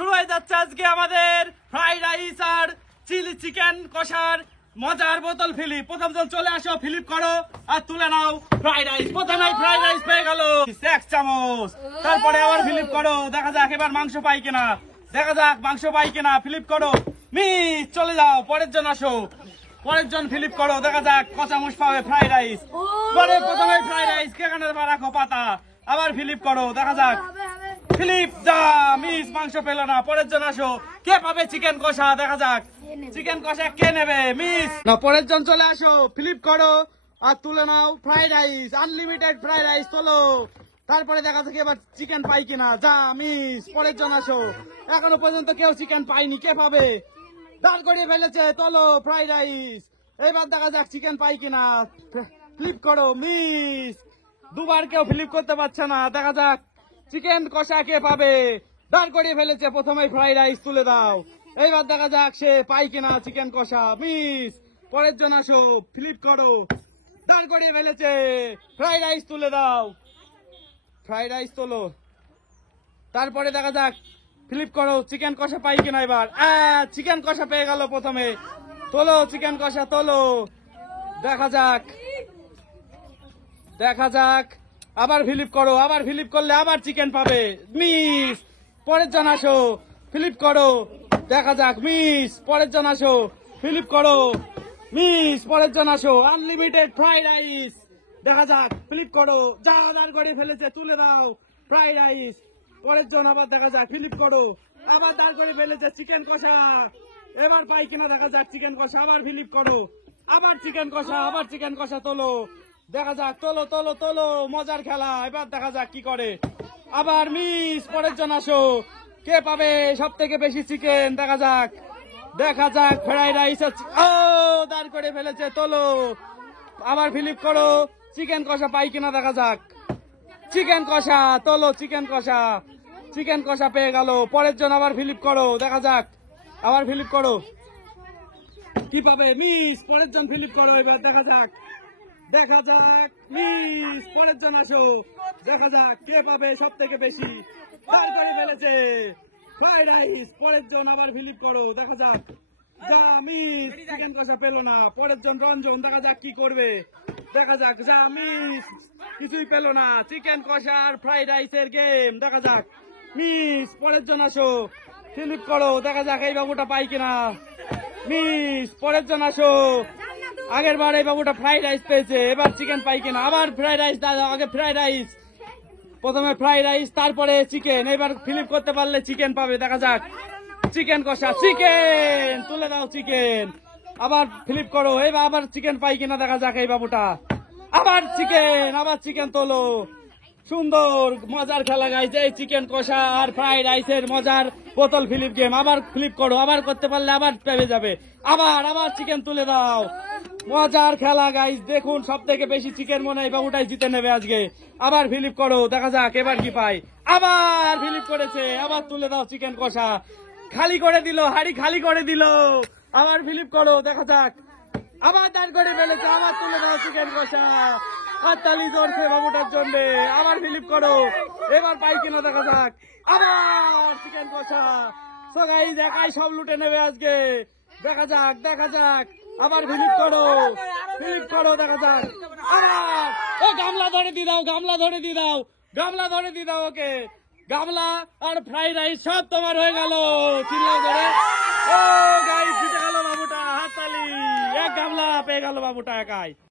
শুরু হয়ে যাচ্ছে আজকে আমাদের ফ্রাইড রাইস আর চিলি চিকেন কষার মজার বোতল ফিলিপ। প্রথম জন চলে আসো, ফিলিপ করো আর তুলে নাও ফ্রাইড রাইস। প্রথমে ফ্রাইড রাইস পেয়ে গেল 1 চামচ, তারপরে আবার ফিলিপ করো, দেখা যাক এবার মাংস পাই কিনা, দেখা যাক মাংস পাই কিনা। ফিলিপ করো, মিস চলে যাও, পরের জন আসো, পরের জন ফিলিপ করো, দেখা যাক ক চামচ পাবে ফ্রাইড রাইস। পরে প্রথমে ফ্রাইড রাইস কেখানে রাখো পাতা, আবার ফিলিপ করো, দেখা যাক ফিলিপ যা মিস মাংস পেল না। পরের জন আসো, কে পাবে চিকেন কষা, দেখা যাক চিকেন কষা কে নেবে, মিস না। পরের জন চলে আসো, ফিলিপ করো আর তুলে নাও fried rice, unlimited fried rice তোলো, তারপরে দেখা যাক এবার চিকেন পাই কিনা, যা মিস। পরের জন আসো, এখনো পর্যন্ত কেউ চিকেন পাইনি, কে পাবে, দাঁড় করিয়ে ফেলেছে, তোলো ফ্রাইড রাইস, এবার দেখা যাক চিকেন পাই কিনা, ফ্লিপ করো, মিস। দুবার কেউ ফ্লিপ করতে পারছে না, দেখা যাক চিকেন কষা কে পাবে, দাঁড় করিয়ে ফেলেছে, প্রথমে ফ্রাইড রাইস তুলে দাও, এইবার দেখা যাক সে পাই কিনা চিকেন কষা, মিস। পরের জন আসো, ফ্লিপ করো, দাঁড় করিয়ে ফেলেছে, ফ্রাইড রাইস তুলে দাও, ফ্রাইড রাইস তোলো, তারপরে দেখা যাক ফ্লিপ করো, চিকেন কষা পাই কিনা, এবার চিকেন কষা পেয়ে গেল প্রথমে, তোলো চিকেন কষা তোলো, দেখা যাক, দেখা যাক, আবার ফিলিপ করো, আবার ফিলিপ করলে আবার চিকেন পাবে, মিস। পরের জন আসো, ফিলিপ করো, দেখা যাক, মিস। পরের জন আসো, ফিলিপ করো, মিস। পরের জন আসো, আনলিমিটেড ফ্রাইড রাইস, দেখা যাক ফিলিপ করো, যা দাঁড় করে ফেলেছে, তুলে দাও ফ্রাইড রাইস। পরের জন আবার দেখা যাক, ফিলিপ করো, আবার দাঁড় করে ফেলেছে চিকেন কষা, এবার পাই কিনা দেখা যাক চিকেন কষা, আবার ফিলিপ করো, আবার চিকেন কষা, আবার চিকেন কষা তোলো, দেখা যাক, তোলো তোলো তোলো, মজার খেলা, এবার দেখা যাক কি করে, আবার মিস। পরের জন আসো, কে পাবে সব থেকে বেশি চিকেন, দেখা যাক, দেখা যাক ফ্রাইড রাইস, ও দাঁড় করে ফেলেছে, তোলো, আবার ফিলিপ করো, চিকেন কষা পাই কিনা, দেখা যাক চিকেন কষা তোলো, চিকেন কষা, চিকেন কষা পেয়ে গেল। পরের জন আবার ফিলিপ করো, দেখা যাক, আবার ফিলিপ করো, কি পাবে, মিস। পরের জন ফিলিপ করো, এবার দেখা যাক, দেখা যাক, মিস। পরের জন আসো, দেখা যাক কে পাবে সব থেকে বেশি, দাঁড় করে ফেলেছে ফ্রাইড রাইস। পরের জন আবার ফিলিপ করো, দেখা যাক, যা মিস, চিকেন কষা পেলো না। পরের জন রঞ্জন, দেখা যাক কি করবে, দেখা যাক, যা মিস, কিছুই পেলো না, চিকেন কষা আর ফ্রাইড রাইসের গেম, দেখা যাক, মিস। পরের জন আসো, ফিলিপ করো, দেখা যাক এই বাবুটা পাই কিনা, মিস। পরের জন আসো, আগের বার এই বাবুটা ফ্রাইড রাইস পেয়েছে, এবার চিকেন পাই কিনা, আবার ফ্রাইড রাইস, দাদা আগে ফ্রাইড রাইস, প্রথমে ফ্রাইড রাইস তারপরে চিকেন, এবার ফিলিপ করতে পারলে চিকেন পাবে, দেখা যাক চিকেন কষা, চিকেন তুলে দাও চিকেন, আবার ফিলিপ করো, এবার আবার চিকেন পাই কিনা, দেখা যাক এই বাবুটা, আবার চিকেন, আবার চিকেন তোলো, সুন্দর মজার খেলা গাইছে এই চিকেন কষা আর ফ্রাইড রাইসের মজার বোতল ফিলিপ গেম। আবার ফ্লিপ করো, আবার করতে পারলে আবার পেয়ে যাবে, আবার আবার চিকেন তুলে দাও, মজার খেলা গাইস। দেখুন সব থেকে বেশি চিকেন মনে হয় বাবুটাই জিতে নেবে আজকে। আবার ফিলিপ করো, দেখা যাক এবার কি পাই, আবার ফিলিপ করেছে, আবার তুলে দাও চিকেন কষা, খালি করে দিল, হাড়ি খালি করে দিল, আবার ফিলিপ করো, দেখা যাক, আবার দাঁড় করে ফেলেছে, আবার তুলে দাও চিকেন কষা, হাততালি চলছে বাবুটার জন্য, আবার ফিলিপ করো, এবার পাই কিনা, দেখা যাক, আবার চিকেন কষা। সো গাইস একাই সব লুটে নেবে আজকে, দেখা যাক, দেখা যাক, আবার ফিলিপ করো, ফিলিপ করো, দেখা যাক, আবার ও গামলা ধরে দিয়ে দাও, গামলা ধরে দিয়ে দাও, গামলা ধরে দিয়ে দাও ওকে, গামলা আর ফ্রাইড রাইস সব তোমার হয়ে গেল, চিল্লাও ধরে, ও গাইস জিতে গেল বাবুটা, হাততালি, এক গামলা পেয়ে গেল বাবুটা একাই।